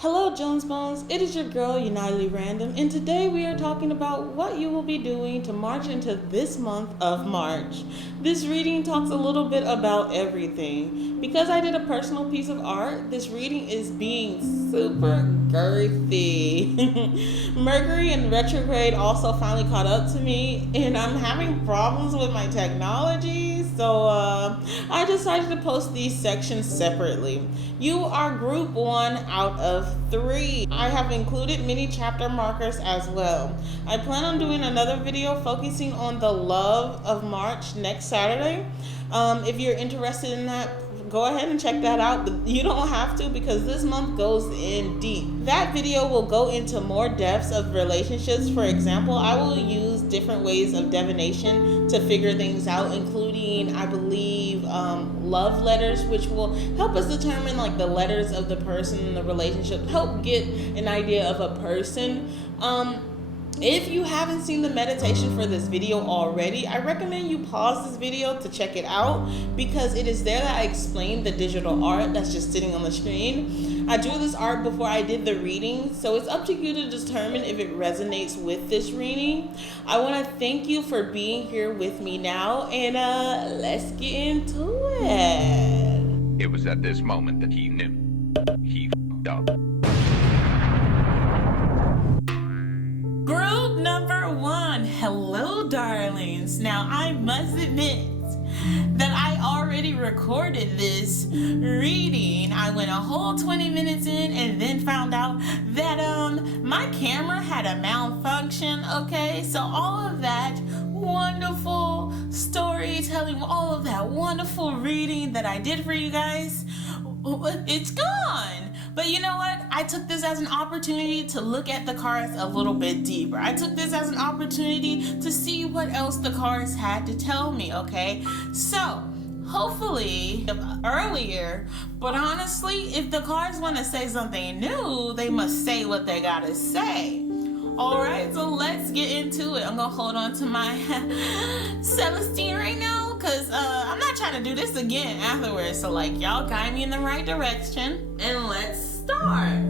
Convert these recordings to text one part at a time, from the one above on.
Hello Jones Bones, it is your girl Unitedly Random, and today we are talking about what you will be doing to march into this month of March. This reading talks a little bit about everything. Because I did a personal piece of art, this reading is being super girthy. Mercury in retrograde also finally caught up to me, and I'm having problems with my technology, so I decided to post these sections separately. You are group 1 out of 3. I have included mini chapter markers as well. I plan on doing another video focusing on the love of March next Saturday. If you're interested in that, go ahead and check that out, but you don't have to because this month goes in deep. That video will go into more depths of relationships. For example, I will use different ways of divination to figure things out, including, I believe, love letters, which will help us determine like the letters of the person in the relationship, help get an idea of a person. If you haven't seen the meditation for this video already, I recommend you pause this video to check it out because it is there that I explain the digital art that's just sitting on the screen. I drew this art before I did the reading, so it's up to you to determine if it resonates with this reading. I want to thank you for being here with me now, and let's get into it. It was at this moment that he knew. He f***ed up. Group number 1. Hello, darlings. Now, I must admit that I already recorded this reading. I went a whole 20 minutes in and then found out that my camera had a malfunction, okay? So all of that wonderful storytelling, all of that wonderful reading that I did for you guys, it's gone. But you know what? I took this as an opportunity to look at the cards a little bit deeper. I took this as an opportunity to see what else the cards had to tell me, okay? So, hopefully, earlier, but honestly, if the cards want to say something new, they must say what they gotta say. Alright, so let's get into it. I'm gonna hold on to my Celestine right now because I'm not trying to do this again afterwards. So like, y'all guide me in the right direction and let's start.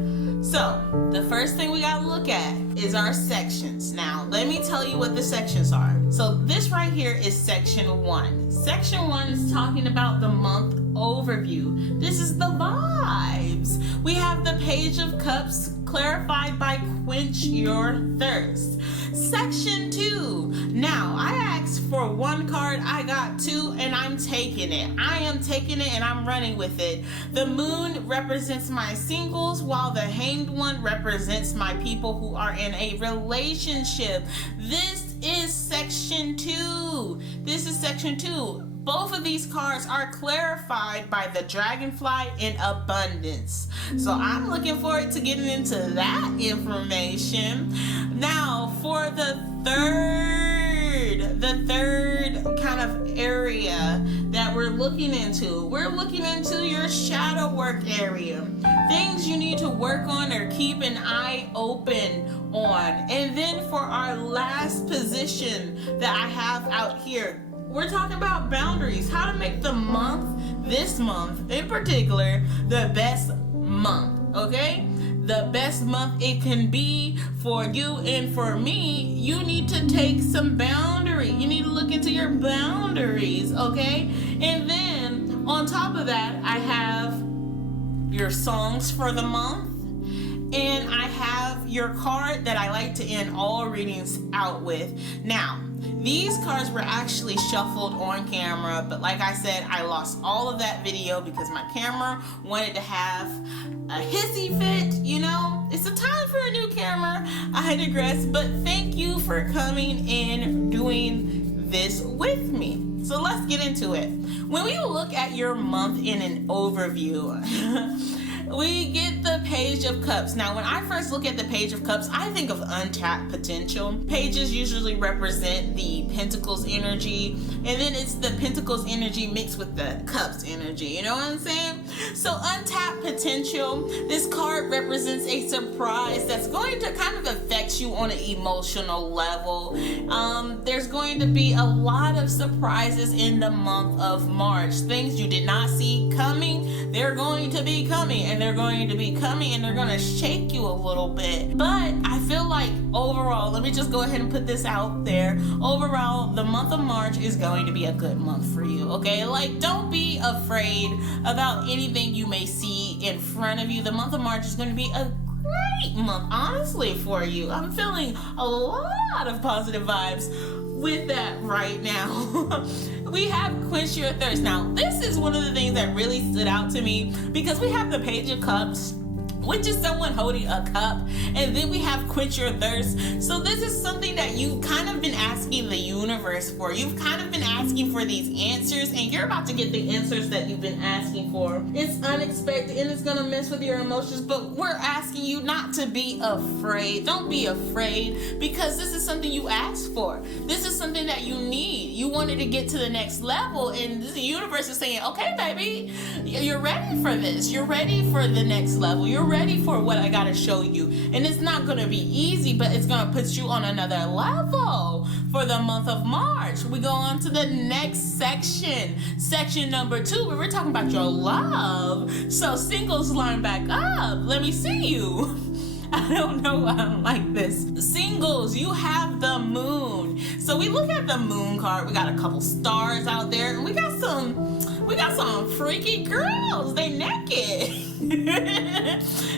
So the first thing we gotta look at is our sections. Now let me tell you what the sections are. So this right here is section 1. Section 1 is talking about the month overview. This is the vibes. We have the Page of Cups clarified by quench your thirst. Section 2. Now, I asked for 1 card, I got 2, and I'm taking it. I am taking it and I'm running with it. The moon represents my singles, while the hanged one represents my people who are in a relationship. This is section 2. This is section 2. Both of these cards are clarified by the dragonfly in abundance. So I'm looking forward to getting into that information. Now for the third kind of area that we're looking into your shadow work area. Things you need to work on or keep an eye open on. And then for our last position that I have out here, we're talking about boundaries, how to make the month, this month in particular, the best month, okay? The best month it can be for you and for me. You need to take some boundary. You need to look into your boundaries, okay? And then on top of that, I have your songs for the month. And I have your card that I like to end all readings out with. Now, these cards were actually shuffled on camera, but like I said, I lost all of that video because my camera wanted to have a hissy fit, you know? It's a time for a new camera. I digress, but thank you for coming and doing this with me. So let's get into it. When we look at your month in an overview, we get the Page of Cups. Now, when I first look at the Page of Cups, I think of untapped potential. Pages usually represent the Pentacles energy, and then it's the Pentacles energy mixed with the Cups energy. You know what I'm saying? So untapped potential, this card represents a surprise that's going to kind of affect you on an emotional level. There's going to be a lot of surprises in the month of March. Things you did not see coming, they're going to be coming, and they're going to be coming, and they're going to shake you a little bit. But I feel like overall, let me just go ahead and put this out there. Overall, the month of March is going to be a good month for you, okay? Like, don't be afraid about anything you may see in front of you. The month of March is going to be a great month, honestly, for you. I'm feeling a lot of positive vibes with that right now. We have quench your thirst. Now, this is one of the things that really stood out to me because we have the Page of Cups, which is someone holding a cup, and then we have quench your thirst. So this is something that you've kind of been asking the universe for. You've kind of been asking for these answers, and you're about to get the answers that you've been asking for. It's unexpected and it's gonna mess with your emotions, but we're asking you not to be afraid. Don't be afraid, because this is something you asked for. This is something that you need. You wanted to get to the next level, and the universe is saying, okay, baby, you're ready for this. You're ready for the next level. You're ready for what I gotta show you. And it's not gonna be easy, but it's gonna put you on another level for the month of March. We go on to the next section. Section number 2, where we're talking about your love. So singles, line back up. Let me see you. I don't know why I'm like this. Singles, you have the moon. So we look at the moon card. We got a couple stars out there, and we got some freaky girls. They naked.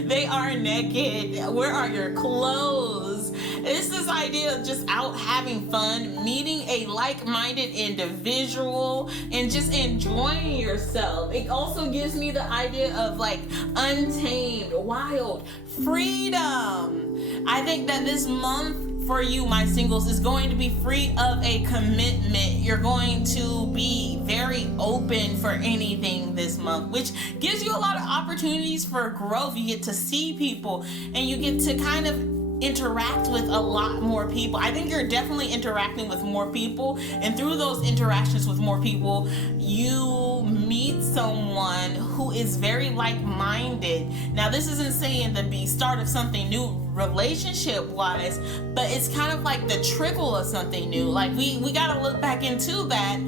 They are naked. Where are your clothes? It's this idea of just out having fun, meeting a like-minded individual, and just enjoying yourself. It also gives me the idea of like untamed, wild freedom. I think that this month for you, my singles, is going to be free of a commitment. You're going to be very open for anything this month, which gives you a lot of opportunities for growth. You get to see people, and you get to kind of interact with a lot more people. I think you're definitely interacting with more people, and through those interactions with more people, you meet someone who is very like-minded. Now, this isn't saying the start of something new relationship wise, but it's kind of like the trickle of something new. Like we got to look back into that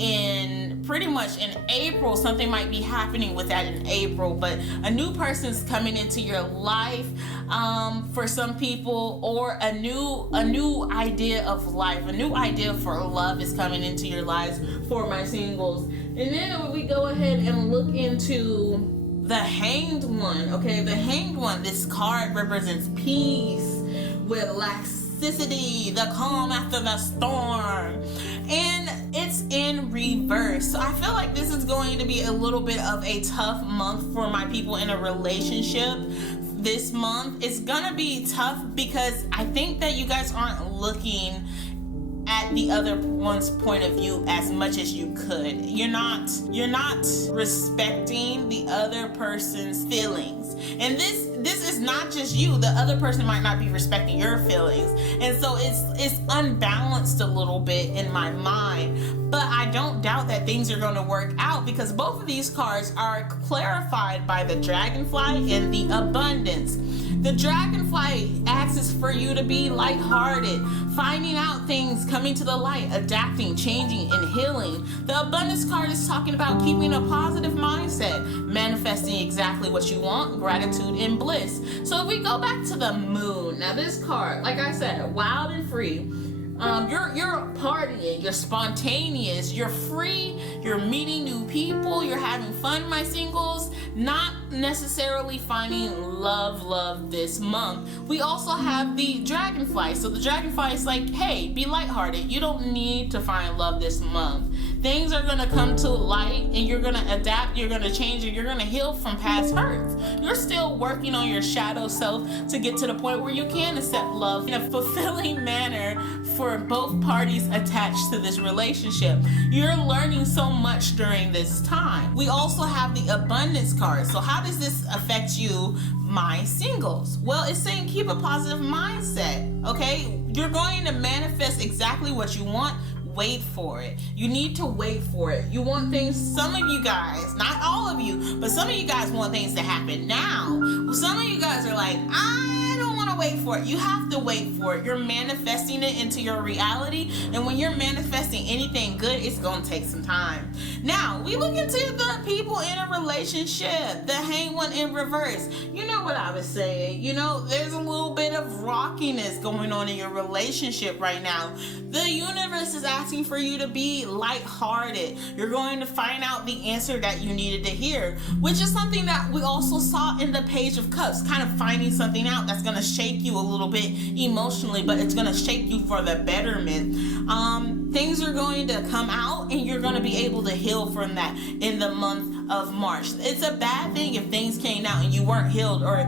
in pretty much in April. Something might be happening with that in April, but a new person's coming into your life for some people, or a new idea of life, a new idea for love is coming into your lives for my singles. And then we go ahead and look into the Hanged One. Okay, the Hanged One, this card represents peace with laxity, the calm after the storm, and it's in reverse. So I feel like this is going to be a little bit of a tough month for my people in a relationship. This month it's gonna be tough because I think that you guys aren't looking at the other one's point of view as much as you could. You're not respecting the other person's feelings. And this is not just you. The other person might not be respecting your feelings. And so it's unbalanced a little bit in my mind. But I don't doubt that things are going to work out, because both of these cards are clarified by the Dragonfly and the Abundance. The Dragonfly asks for you to be lighthearted, finding out things, coming to the light, adapting, changing, and healing. The Abundance card is talking about keeping a positive mindset, manifesting exactly what you want, gratitude, and bliss. So if we go back to the Moon, now this card, like I said, wild and free. You're partying, you're spontaneous, you're free, you're meeting new people, you're having fun, my singles, not necessarily finding love this month. We also have the Dragonfly. So the Dragonfly is like, hey, be lighthearted. You don't need to find love this month. Things are going to come to light, and you're going to adapt, you're going to change, and you're going to heal from past hurts. You're still working on your shadow self to get to the point where you can accept love in a fulfilling manner for both parties attached to this relationship. You're learning so much during this time. We also have the Abundance card. So how does this affect you, my singles? Well, it's saying keep a positive mindset, okay? You're going to manifest exactly what you want wait for it. You need to wait for it. You want things, some of you guys, not all of you, but some of you guys want things to happen now. Some of you guys are like, I don't want to wait for it. You have to wait for it. You're manifesting it into your reality, and when you're manifesting anything good, it's going to take some time. Now, we look into the people in a relationship, the hang one in reverse. You know what I was saying. You know, there's a little bit of rockiness going on in your relationship right now. The universe is asking for you to be lighthearted. You're going to find out the answer that you needed to hear, which is something that we also saw in the Page of Cups, kind of finding something out that's going to shake you a little bit emotionally, but it's going to shake you for the betterment. Things are going to come out, and you're going to be able to heal from that in the month of March. It's a bad thing if things came out and you weren't healed, or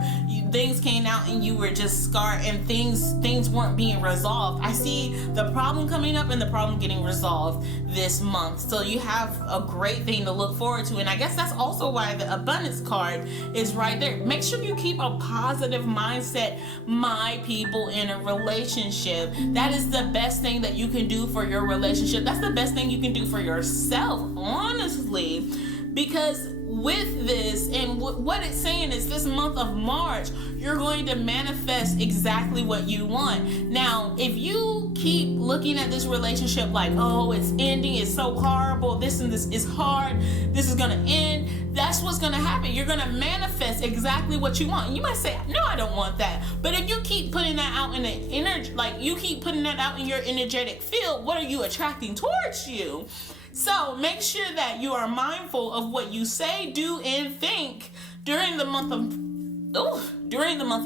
things came out and you were just scarred and things weren't being resolved. I see the problem coming up and the problem getting resolved this month. So you have a great thing to look forward to. And I guess that's also why the abundance card is right there. Make sure you keep a positive mindset, my people in a relationship. That is the best thing that you can do for your relationship. That's the best thing you can do for yourself, honestly. Because with this, and what it's saying is this month of March, you're going to manifest exactly what you want. Now, if you keep looking at this relationship like, oh, it's ending, it's so horrible, this and this is hard, this is going to end, that's what's going to happen. You're going to manifest exactly what you want. And you might say, no, I don't want that. But if you keep putting that out in the energy, like you keep putting that out in your energetic field, what are you attracting towards you? So make sure that you are mindful of what you say, do, and think during the month of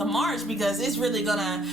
March, because it's really gonna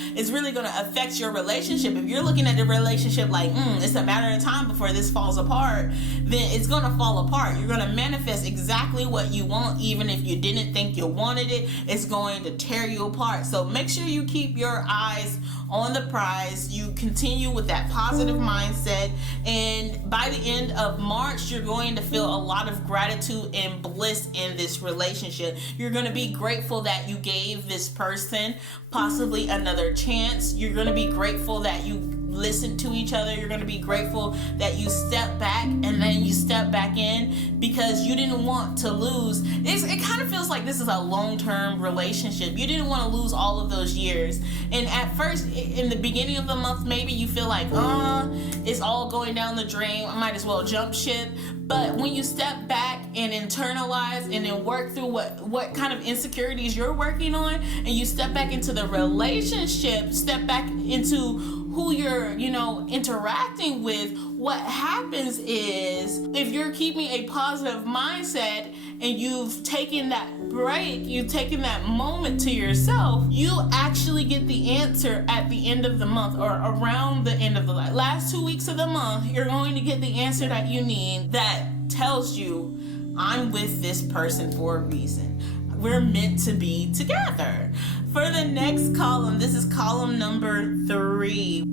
affect your relationship. If you're looking at the relationship like it's a matter of time before this falls apart, then it's gonna fall apart. You're gonna manifest exactly what you want, even if you didn't think you wanted it. It's going to tear you apart. So make sure you keep your eyes on the prize. You continue with that positive mindset, and by the end of March, you're going to feel a lot of gratitude and bliss in this relationship. You're going to be grateful that you gave this person possibly another chance. You're going to be grateful that you listened to each other. You're going to be grateful that you stepped back and then you step back in, because you didn't want to lose. It kind of feels like this is a long-term relationship. You didn't want to lose all of those years. And at first, in the beginning of the month, maybe you feel like, it's all going down the drain, I might as well jump ship. But when you step back and internalize and then work through what kind of insecurities you're working on, and you step back into the relationship, step back into who you're, interacting with, what happens is, if you're keeping a positive mindset and you've taken that break, you've taken that moment to yourself, you actually get the answer at the end of the month, or around the end of the last 2 weeks of the month. You're going to get the answer that you need, that tells you, I'm with this person for a reason. We're meant to be together. For the next column, this is column number 3.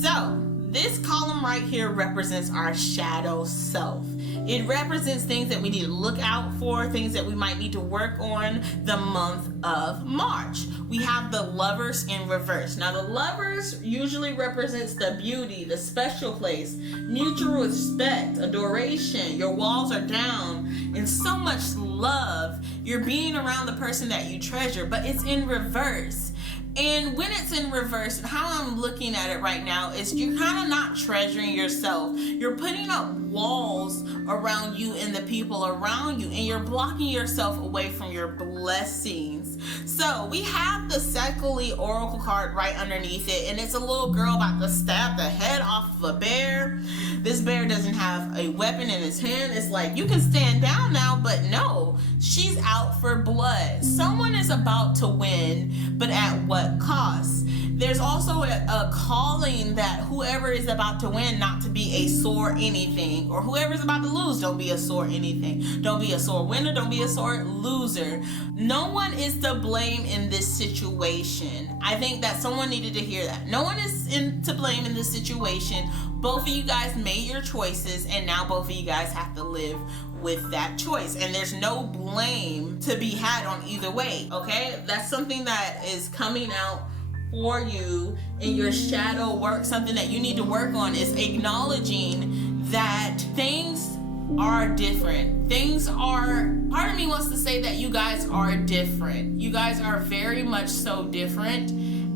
So, this column right here represents our shadow self. It represents things that we need to look out for, things that we might need to work on the month of March. We have the Lovers in reverse. Now, the Lovers usually represents the beauty, the special place, mutual respect, adoration. Your walls are down, and so much love. You're being around the person that you treasure, but it's in reverse. And when it's in reverse, and how I'm looking at it right now, is you're kind of not treasuring yourself. You're putting up walls around you and the people around you, and you're blocking yourself away from your blessings. So we have the Sekali Oracle card right underneath it, and it's a little girl about to stab the head off of a bear. This bear doesn't have a weapon in his hand. It's like, you can stand down now, but no, she's out for blood. Someone is about to win, but at what cost? There's also a calling that whoever is about to win not to be a sore anything, or whoever's about to lose, don't be a sore anything. Don't be a sore winner, don't be a sore loser. No one is to blame in this situation. I think that someone needed to hear that. No one is to blame in this situation. Both of you guys made your choices, and now both of you guys have to live with that choice, and there's no blame to be had on either way. Okay, that's something that is coming out for you in your shadow work, something that you need to work on, is acknowledging that things are different. Part of me wants to say that you guys are different. You guys are very much so different.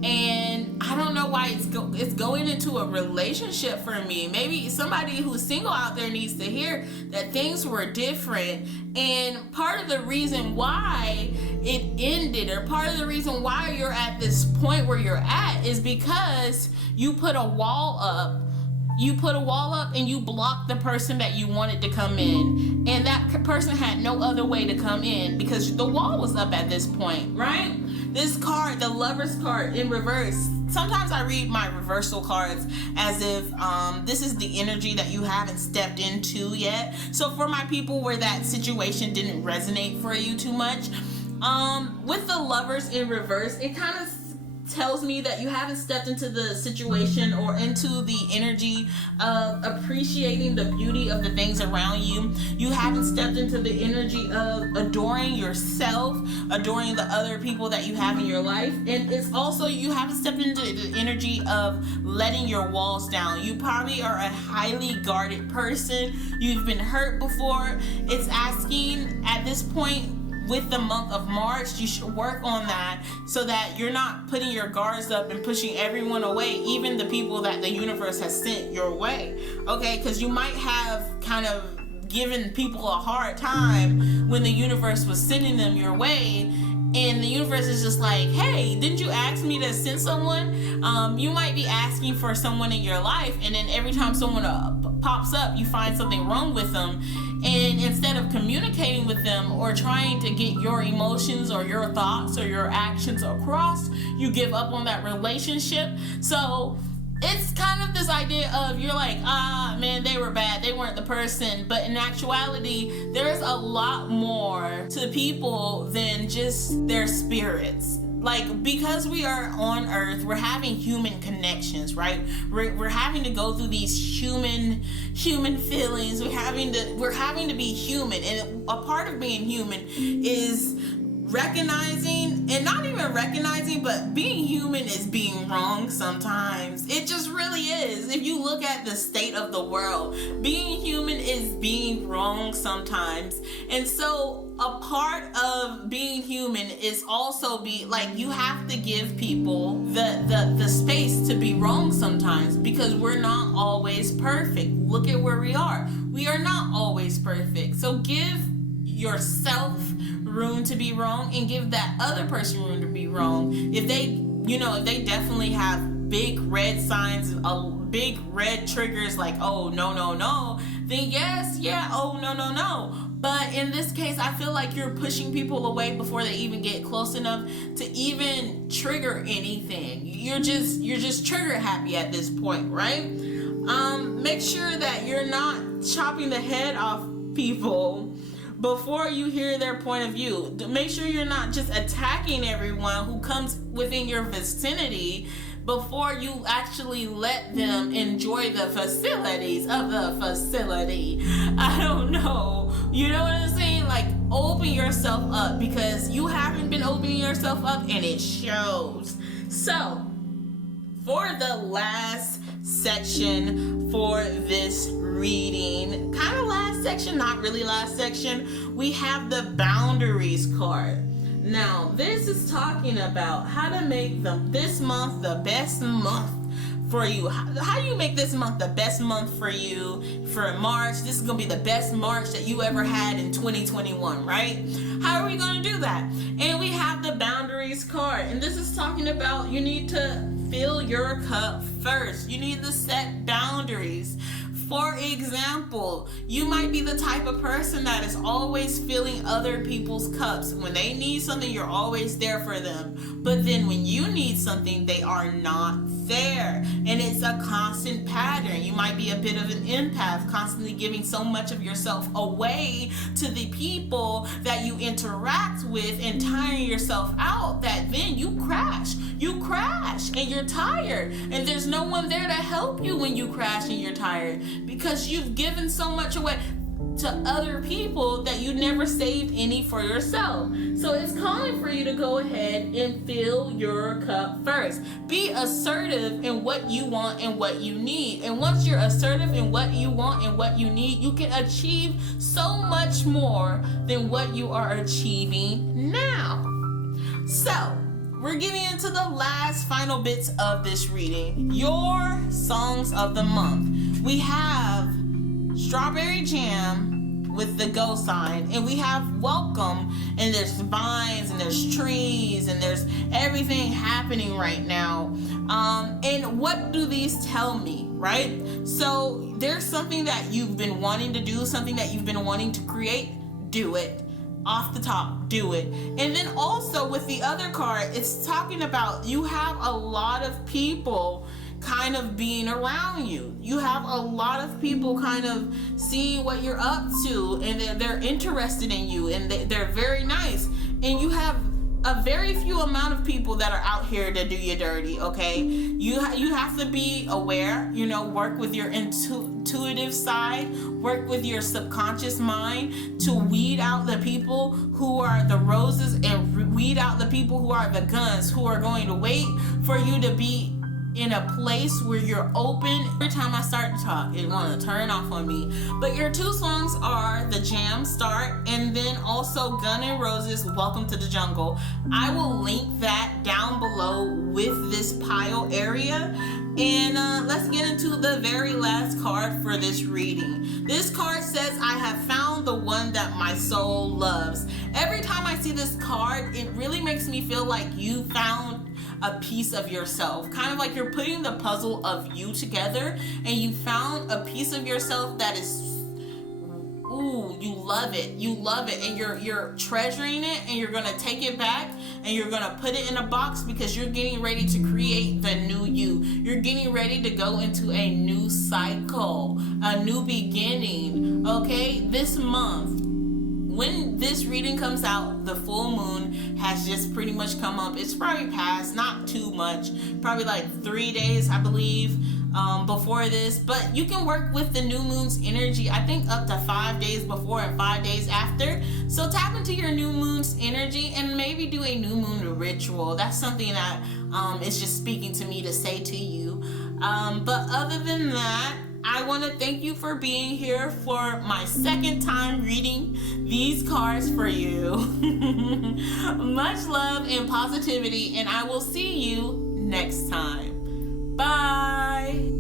And I don't know why it's going into a relationship for me. Maybe somebody who's single out there needs to hear that things were different. And part of the reason why it ended, or part of the reason why you're at this point where you're at, is because you put a wall up. You put a wall up and you blocked the person that you wanted to come in. And that person had no other way to come in because the wall was up at this point, right? This card, the Lover's card in reverse. Sometimes I read my reversal cards as if this is the energy that you haven't stepped into yet. So for my people where that situation didn't resonate for you too much, with the Lovers in reverse, it kind of tells me that you haven't stepped into the situation or into the energy of appreciating the beauty of the things around you. You haven't stepped into the energy of adoring yourself, adoring the other people that you have in your life. And it's also, you haven't stepped into the energy of letting your walls down. You probably are a highly guarded person. You've been hurt before. It's asking at this point, with the month of March, you should work on that so that you're not putting your guards up and pushing everyone away, even the people that the universe has sent your way, okay? Because you might have kind of given people a hard time when the universe was sending them your way, and the universe is just like, hey, didn't you ask me to send someone? You might be asking for someone in your life, and then every time someone pops up, you find something wrong with them. And instead of communicating with them or trying to get your emotions or your thoughts or your actions across, you give up on that relationship. So it's kind of this idea of, you're like, man, they were bad, they weren't the person. But in actuality, there's a lot more to people than just their spirits. Like, because we are on earth, we're having human connections, right? We're having to go through these human feelings. We're having to be human. And a part of being human is recognizing, and not even recognizing, but being human is being wrong sometimes. It just really is. If you look at the state of the world, being human is being wrong sometimes. And so a part of being human is also you have to give people the space to be wrong sometimes, because we're not always perfect. Look at where we are. We are not always perfect. So give yourself room to be wrong, and give that other person room to be wrong. If they definitely have big red signs, big red triggers like, oh, no, then yes, yeah, oh, no. But in this case, I feel like you're pushing people away before they even get close enough to even trigger anything. You're just trigger happy at this point, right? Make sure that you're not chopping the head off people before you hear their point of view. Make sure you're not just attacking everyone who comes within your vicinity before you actually let them enjoy the facilities of the facility. I don't know. You know what I'm saying? Like, open yourself up, because you haven't been opening yourself up and it shows. So, for the last section for this reading, kind of last section, not really last section, we have the boundaries card. Now, this is talking about how to make this month the best month for you. How do you make this month the best month for you for March? This is going to be the best March that you ever had in 2021, right? How are we going to do that? And we have the boundaries card. And this is talking about you need to fill your cup first. You need to set boundaries. For example, you might be the type of person that is always filling other people's cups. When they need something, you're always there for them. But then when you need something, they are not there. And it's a constant pattern. You might be a bit of an empath, constantly giving so much of yourself away to the people that you interact with and tiring yourself out, that then you crash. You crash and you're tired. And there's no one there to help you when you crash and you're tired, because you've given so much away. to other people that you never saved any for yourself. So it's calling for you to go ahead and fill your cup first. Be assertive in what you want and what you need. And once you're assertive in what you want and what you need, you can achieve so much more than what you are achieving now. So, we're getting into the last final bits of this reading. Your songs of the month. We have Strawberry Jam with the go sign, and we have Welcome, and there's vines and there's trees and there's everything happening right now. And what do these tell me, right? So there's something that you've been wanting to do, something that you've been wanting to create, do it. Off the top, do it. And then also with the other card, it's talking about you have a lot of people kind of being around you. You have a lot of people kind of seeing what you're up to, and they're interested in you, and they're very nice. And you have a very few amount of people that are out here to do you dirty, okay? You have to be aware, work with your intuitive side, work with your subconscious mind to weed out the people who are the roses and weed out the people who are the guns, who are going to wait for you to be in a place where you're open. Every time I start to talk, it want to turn off on me. But your two songs are the Jam Start, and then also Gun N' Roses, Welcome to the Jungle. I will link that down below with this pile area. And let's get into the very last card for this reading. This card says, I have found the one that my soul loves. Every time I see this card, it really makes me feel like you found a piece of yourself, kind of like you're putting the puzzle of you together, and you found a piece of yourself that is, ooh, you love it, and you're treasuring it, and you're gonna take it back and you're gonna put it in a box because you're getting ready to create the new you. You're getting ready to go into a new cycle, a new beginning. Okay, this month, when this reading comes out, the full moon has just pretty much come up. It's probably passed, not too much, probably like 3 days, I believe, before this. But you can work with the new moon's energy, I think up to 5 days before and 5 days after. So tap into your new moon's energy and maybe do a new moon ritual. That's something that is just speaking to me to say to you. But other than that, I want to thank you for being here for my second time reading these cards for you. Much love and positivity, and I will see you next time. Bye.